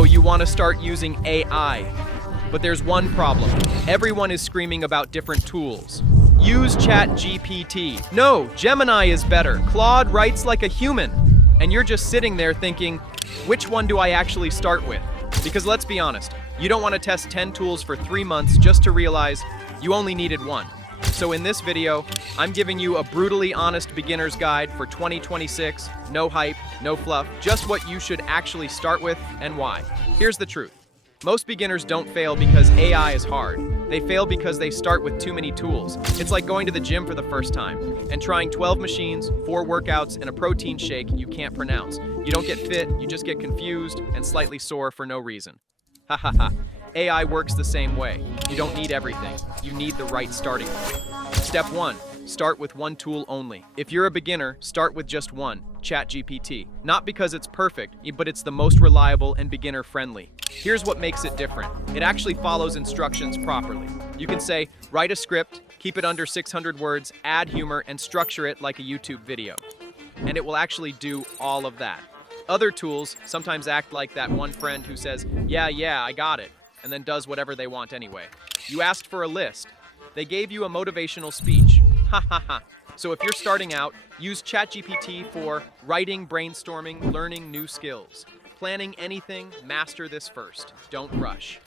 So you want to start using AI. But there's one problem. Everyone is screaming about different tools. Use ChatGPT. No, Gemini is better. Claude writes like a human. And you're just sitting there thinking, which one do I actually start with? Because let's be honest, you don't want to test 10 tools for 3 months just to realize you only needed one. So in this video, I'm giving you a brutally honest beginner's guide for 2026. No hype, no fluff, just what you should actually start with and why. Here's the truth. Most beginners don't fail because AI is hard. They fail because they start with too many tools. It's like going to the gym for the first time and trying 12 machines, 4 workouts, and a protein shake you can't pronounce. You don't get fit, you just get confused and slightly sore for no reason. Ha ha ha. AI works the same way. You don't need everything. You need the right starting point. Step 1. Start with one tool only. If you're a beginner, start with just one, ChatGPT. Not because it's perfect, but it's the most reliable and beginner-friendly. Here's what makes it different. It actually follows instructions properly. You can say, write a script, keep it under 600 words, add humor, and structure it like a YouTube video. And it will actually do all of that. Other tools sometimes act like that one friend who says, yeah, I got it, and then does whatever they want anyway. You asked for a list. They gave you a motivational speech. Ha ha ha. So if you're starting out, use ChatGPT for writing, brainstorming, learning new skills. Planning anything, master this first. Don't rush.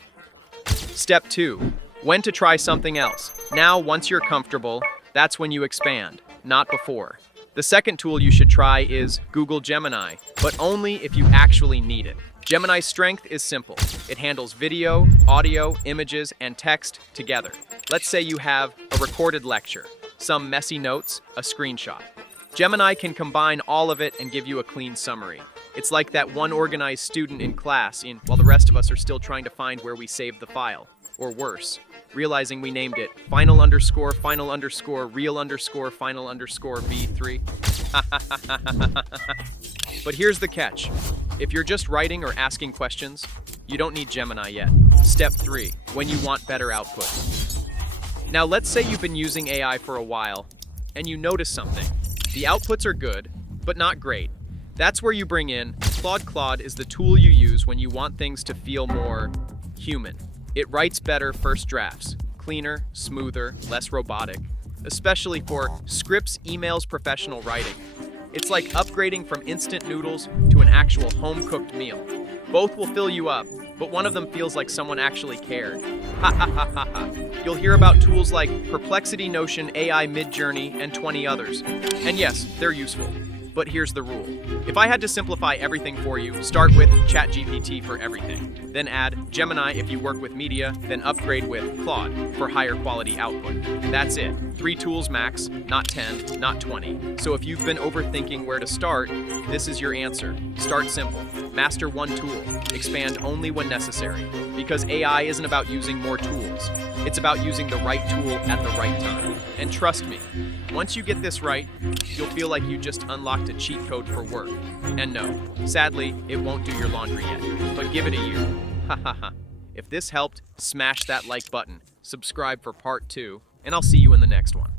Step 2. When to try something else. Now, once you're comfortable, that's when you expand, not before. The second tool you should try is Google Gemini, but only if you actually need it. Gemini's strength is simple. It handles video, audio, images, and text together. Let's say you have a recorded lecture, some messy notes, a screenshot. Gemini can combine all of it and give you a clean summary. It's like that one organized student in class while the rest of us are still trying to find where we saved the file. Or worse, realizing we named it final underscore real underscore final underscore v3. But here's the catch. If you're just writing or asking questions, you don't need Gemini yet. Step 3, when you want better output. Now let's say you've been using AI for a while and you notice something. The outputs are good, but not great. That's where you bring in Claude. Claude is the tool you use when you want things to feel more human. It writes better first drafts, cleaner, smoother, less robotic, especially for scripts, emails, professional writing. It's like upgrading from instant noodles to an actual home-cooked meal. Both will fill you up, but one of them feels like someone actually cared. Ha ha ha ha ha. You'll hear about tools like Perplexity, Notion, AI, Midjourney, and 20 others. And yes, they're useful. But here's the rule. If I had to simplify everything for you, start with ChatGPT for everything. Then add Gemini if you work with media, then upgrade with Claude for higher quality output. That's it. 3 tools max, not 10, not 20. So if you've been overthinking where to start, this is your answer. Start simple. Master one tool. Expand only when necessary. Because AI isn't about using more tools. It's about using the right tool at the right time. And trust me, once you get this right, you'll feel like you just unlocked a cheat code for work. And no, sadly, it won't do your laundry yet, but give it a year. Ha ha ha. If this helped, smash that like button, subscribe for part 2, and I'll see you in the next one.